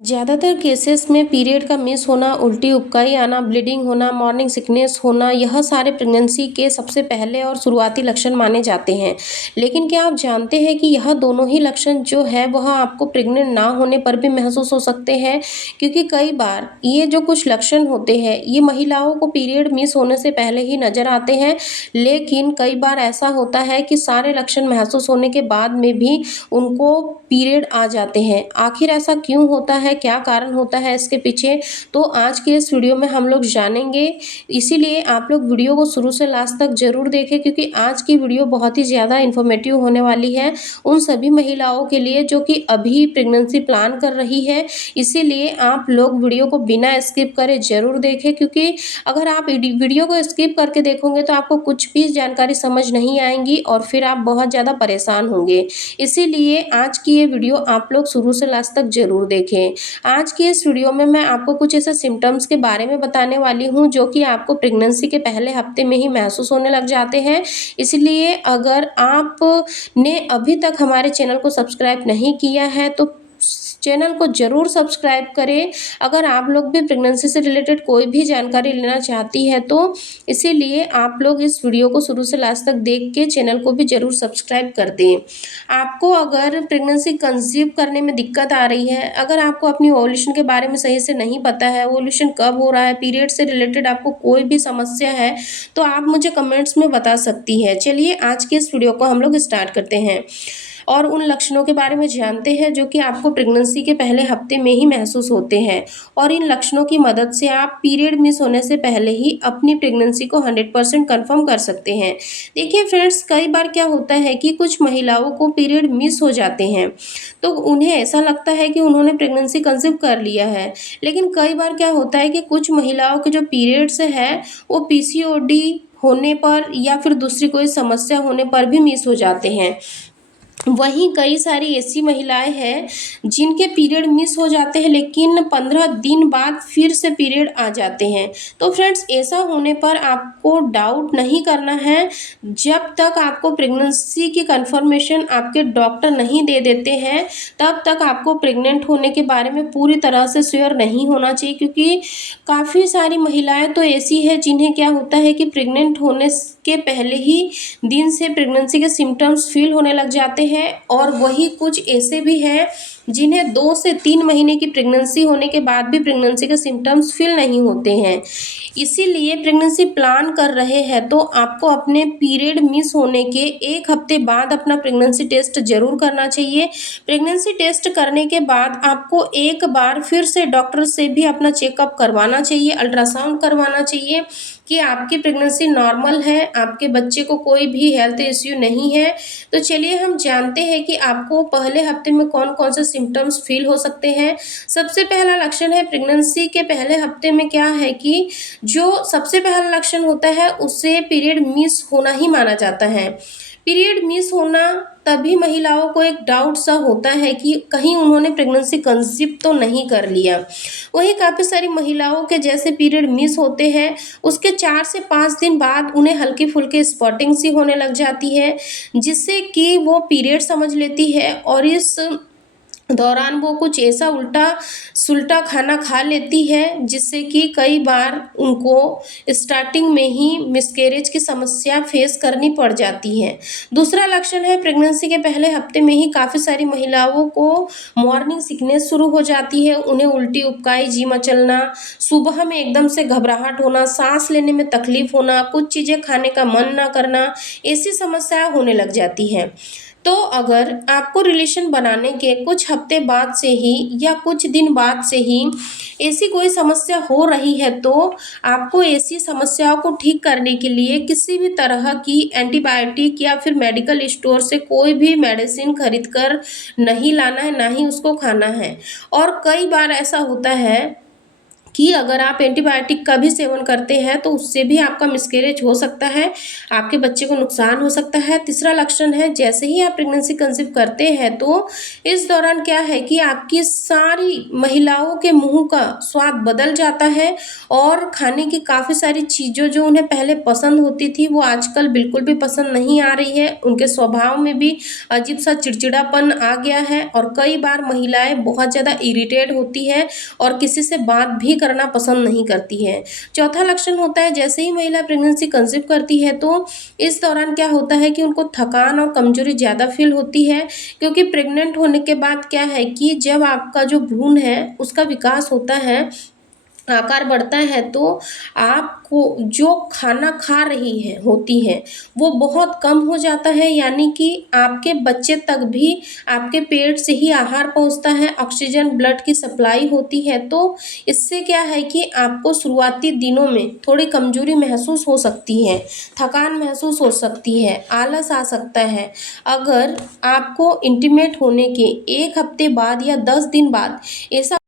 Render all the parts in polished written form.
ज़्यादातर केसेस में पीरियड का मिस होना, उल्टी उबकाई आना, ब्लीडिंग होना, मॉर्निंग सिकनेस होना, यह सारे प्रेगनेंसी के सबसे पहले और शुरुआती लक्षण माने जाते हैं। लेकिन क्या आप जानते हैं कि यह दोनों ही लक्षण जो है वह आपको प्रेग्नेंट ना होने पर भी महसूस हो सकते हैं? क्योंकि कई बार ये जो कुछ लक्षण होते हैं, ये महिलाओं को पीरियड मिस होने से पहले ही नज़र आते हैं, लेकिन कई बार ऐसा होता है कि सारे लक्षण महसूस होने के बाद में भी उनको पीरियड आ जाते हैं। आखिर ऐसा क्यों होता है? क्या कारण होता है इसके पीछे? तो आज के इस वीडियो में हम लोग जानेंगे, इसीलिए आप लोग वीडियो को शुरू से लास्ट तक ज़रूर देखें क्योंकि आज की वीडियो बहुत ही ज़्यादा इन्फॉर्मेटिव होने वाली है उन सभी महिलाओं के लिए जो कि अभी प्रेगनेंसी प्लान कर रही है। इसीलिए आप लोग वीडियो को बिना स्किप करे ज़रूर देखें क्योंकि अगर आप वीडियो को स्किप करके देखोगे तो आपको कुछ भी जानकारी समझ नहीं आएँगी और फिर आप बहुत ज़्यादा परेशान होंगे। इसीलिए आज की ये वीडियो आप लोग शुरू से लास्ट तक ज़रूर देखें। आज की इस वीडियो में मैं आपको कुछ ऐसे सिम्पटम्स के बारे में बताने वाली हूँ जो कि आपको प्रेगनेंसी के पहले हफ्ते में ही महसूस होने लग जाते हैं। इसलिए अगर आपने अभी तक हमारे चैनल को सब्सक्राइब नहीं किया है तो चैनल को ज़रूर सब्सक्राइब करें। अगर आप लोग भी प्रेगनेंसी से रिलेटेड कोई भी जानकारी लेना चाहती है तो इसीलिए आप लोग इस वीडियो को शुरू से लास्ट तक देख के चैनल को भी ज़रूर सब्सक्राइब कर दें। आपको अगर प्रेगनेंसी कंसीव करने में दिक्कत आ रही है, अगर आपको अपनी ओव्यूलेशन के बारे में सही से नहीं पता है, ओव्यूलेशन कब हो रहा है, पीरियड से रिलेटेड आपको कोई भी समस्या है, तो आप मुझे कमेंट्स में बता सकती हैं। चलिए आज की इस वीडियो को हम लोग स्टार्ट करते हैं और उन लक्षणों के बारे में जानते हैं जो कि आपको प्रेगनेंसी के पहले हफ्ते में ही महसूस होते हैं और इन लक्षणों की मदद से आप पीरियड मिस होने से पहले ही अपनी प्रेगनेंसी को 100% कन्फर्म कर सकते हैं। देखिए फ्रेंड्स, कई बार क्या होता है कि कुछ महिलाओं को पीरियड मिस हो जाते हैं तो उन्हें ऐसा लगता है कि उन्होंने प्रेगनेंसी कंसीव कर लिया है। लेकिन कई बार क्या होता है कि कुछ महिलाओं के जो पीरियड्स है वो पीसीओडी होने पर या फिर दूसरी कोई समस्या होने पर भी मिस हो जाते हैं। वहीं कई सारी ऐसी महिलाएं हैं जिनके पीरियड मिस हो जाते हैं लेकिन 15 दिन बाद फिर से पीरियड आ जाते हैं। तो फ्रेंड्स, ऐसा होने पर आपको डाउट नहीं करना है। जब तक आपको प्रेगनेंसी की कंफर्मेशन आपके डॉक्टर नहीं दे देते हैं तब तक आपको प्रेग्नेंट होने के बारे में पूरी तरह से श्योर नहीं होना चाहिए क्योंकि काफ़ी सारी महिलाएं तो ऐसी है जिन्हें क्या होता है कि प्रेग्नेंट होने के पहले ही दिन से प्रेगनेंसी के सिम्टम्स फील होने लग जाते हैं और वही कुछ ऐसे भी हैं जिन्हें 2 से 3 महीने की प्रेगनेंसी होने के बाद भी प्रेगनेंसी के सिम्टम्स फील नहीं होते हैं। इसीलिए प्रेगनेंसी प्लान कर रहे हैं तो आपको अपने पीरियड मिस होने के 1 हफ्ते बाद अपना प्रेगनेंसी टेस्ट ज़रूर करना चाहिए। प्रेगनेंसी टेस्ट करने के बाद आपको एक बार फिर से डॉक्टर से भी अपना चेकअप करवाना चाहिए, अल्ट्रासाउंड करवाना चाहिए कि आपकी प्रेगनेंसी नॉर्मल है, आपके बच्चे को कोई भी हेल्थ इश्यू नहीं है। तो चलिए हम जानते हैं कि आपको पहले हफ्ते में कौन-कौन से सिम्पटम्स फील हो सकते हैं। सबसे पहला लक्षण है प्रेगनेंसी के पहले हफ्ते में क्या है कि जो सबसे पहला लक्षण होता है उससे पीरियड मिस होना ही माना जाता है। पीरियड मिस होना तभी महिलाओं को एक डाउट सा होता है कि कहीं उन्होंने प्रेगनेंसी कंसीव तो नहीं कर लिया। वहीं काफ़ी सारी महिलाओं के जैसे पीरियड मिस होते हैं उसके 4 से 5 दिन बाद उन्हें हल्की-फुल्की स्पॉटिंग सी होने लग जाती है जिससे कि वो पीरियड समझ लेती है और इस दौरान वो कुछ ऐसा उल्टा-सुल्टा खाना खा लेती है जिससे कि कई बार उनको स्टार्टिंग में ही मिसकैरेज की समस्या फेस करनी पड़ जाती है। दूसरा लक्षण है प्रेगनेंसी के पहले हफ्ते में ही काफ़ी सारी महिलाओं को मॉर्निंग सिकनेस शुरू हो जाती है। उन्हें उल्टी, उबकाई, जी मचलना, सुबह में एकदम से घबराहट होना, साँस लेने में तकलीफ़ होना, कुछ चीज़ें खाने का मन ना करना, ऐसी समस्याएँ होने लग जाती हैं। तो अगर आपको रिलेशन बनाने के कुछ हफ्ते बाद से ही या कुछ दिन बाद से ही ऐसी कोई समस्या हो रही है तो आपको ऐसी समस्याओं को ठीक करने के लिए किसी भी तरह की एंटीबायोटिक या फिर मेडिकल स्टोर से कोई भी मेडिसिन खरीद कर नहीं लाना है, ना ही उसको खाना है। और कई बार ऐसा होता है कि अगर आप एंटीबायोटिक का भी सेवन करते हैं तो उससे भी आपका मिसकैरेज हो सकता है, आपके बच्चे को नुकसान हो सकता है। तीसरा लक्षण है, जैसे ही आप प्रेगनेंसी कंसीव करते हैं तो इस दौरान क्या है कि आपकी सारी महिलाओं के मुंह का स्वाद बदल जाता है और खाने की काफ़ी सारी चीज़ों जो उन्हें पहले पसंद होती थी वो आजकल बिल्कुल भी पसंद नहीं आ रही है। उनके स्वभाव में भी अजीब सा चिड़चिड़ापन आ गया है और कई बार महिलाएं बहुत ज़्यादा इरिटेट होती है और किसी से बात भी करना पसंद नहीं करती है। चौथा लक्षण होता है, जैसे ही महिला प्रेगनेंसी कंसीव करती है तो इस दौरान क्या होता है कि उनको थकान और कमजोरी ज़्यादा फील होती है, क्योंकि प्रेग्नेंट होने के बाद क्या है कि जब आपका जो भ्रूण है उसका विकास होता है, आकार बढ़ता है, तो आपको जो खाना खा रही है होती है वो बहुत कम हो जाता है, यानी कि आपके बच्चे तक भी आपके पेट से ही आहार पहुंचता है, ऑक्सीजन ब्लड की सप्लाई होती है। तो इससे क्या है कि आपको शुरुआती दिनों में थोड़ी कमजोरी महसूस हो सकती है, थकान महसूस हो सकती है, आलस आ सकता है। अगर आपको इंटीमेट होने के 1 हफ्ते बाद या 10 दिन बाद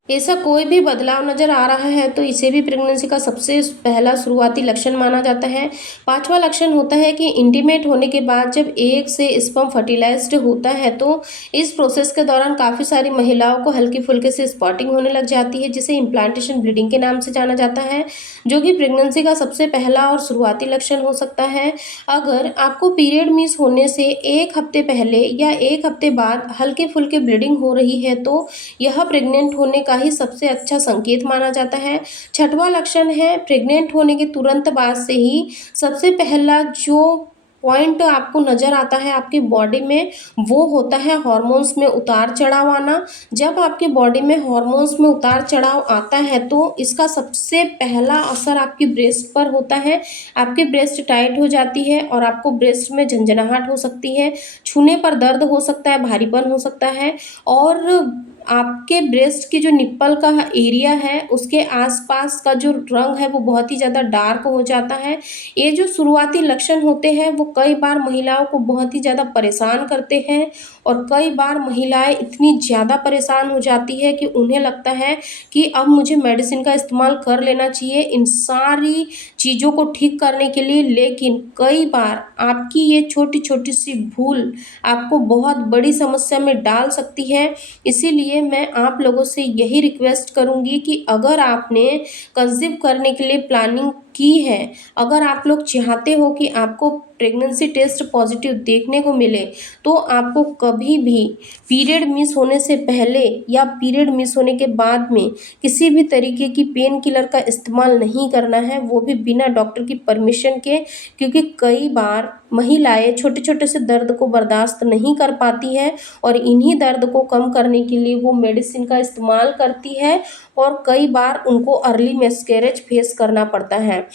ऐसा कोई भी बदलाव नज़र आ रहा है तो इसे भी प्रेगनेंसी का सबसे पहला शुरुआती लक्षण माना जाता है। पांचवा लक्षण होता है कि इंटीमेट होने के बाद जब एग से स्पर्म फर्टिलाइज्ड होता है तो इस प्रोसेस के दौरान काफ़ी सारी महिलाओं को हल्की फुल्के से स्पॉटिंग होने लग जाती है, जिसे इम्प्लांटेशन ब्लीडिंग के नाम से जाना जाता है, जो कि प्रेगनेंसी का सबसे पहला और शुरुआती लक्षण हो सकता है। अगर आपको पीरियड मिस होने से 1 हफ्ते पहले या 1 हफ्ते बाद हल्के फुल्के ब्लीडिंग हो रही है तो यह प्रेग्नेंट होने का ही सबसे अच्छा संकेत माना जाता है। छठवां लक्षण है, प्रेग्नेंट होने के तुरंत बाद से ही सबसे पहला जो पॉइंट आपको नज़र आता है आपकी बॉडी में वो होता है हार्मोन्स में उतार चढ़ाव आना। जब आपकी बॉडी में हार्मोन्स में उतार चढ़ाव आता है तो इसका सबसे पहला असर आपकी ब्रेस्ट पर होता है। आपकी ब्रेस्ट टाइट हो जाती है और आपको ब्रेस्ट में झंझनाहट हो सकती है, छूने पर दर्द हो सकता है, भारीपन हो सकता है और आपके ब्रेस्ट की जो निप्पल का एरिया है उसके आसपास का जो रंग है वो बहुत ही ज़्यादा डार्क हो जाता है। ये जो शुरुआती लक्षण होते हैं वो कई बार महिलाओं को बहुत ही ज़्यादा परेशान करते हैं और कई बार महिलाएं इतनी ज़्यादा परेशान हो जाती है कि उन्हें लगता है कि अब मुझे मेडिसिन का इस्तेमाल कर लेना चाहिए इन सारी चीज़ों को ठीक करने के लिए। लेकिन कई बार आपकी ये छोटी छोटी सी भूल आपको बहुत बड़ी समस्या में डाल सकती है। इसीलिए मैं आप लोगों से यही रिक्वेस्ट करूंगी कि अगर आपने कंसीव करने के लिए प्लानिंग की है, अगर आप लोग चाहते हो कि आपको प्रेगनेंसी टेस्ट पॉजिटिव देखने को मिले, तो आपको कभी भी पीरियड मिस होने से पहले या पीरियड मिस होने के बाद में किसी भी तरीके की पेन किलर का इस्तेमाल नहीं करना है, वो भी बिना डॉक्टर की परमिशन के, क्योंकि कई बार महिलाएं छोटे छोटे से दर्द को बर्दाश्त नहीं कर पाती है और इन्हीं दर्द को कम करने के लिए वो मेडिसिन का इस्तेमाल करती है और कई बार उनको अर्ली मिसकैरेज फेस करना पड़ता है।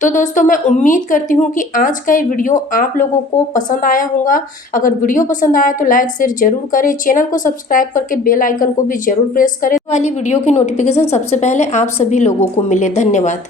तो दोस्तों, मैं उम्मीद करती हूँ कि आज का ये वीडियो आप लोगों को पसंद आया होगा। अगर वीडियो पसंद आया तो लाइक शेयर जरूर करें, चैनल को सब्सक्राइब करके बेल आइकन को भी जरूर प्रेस करें वाली वीडियो की नोटिफिकेशन सबसे पहले आप सभी लोगों को मिले। धन्यवाद।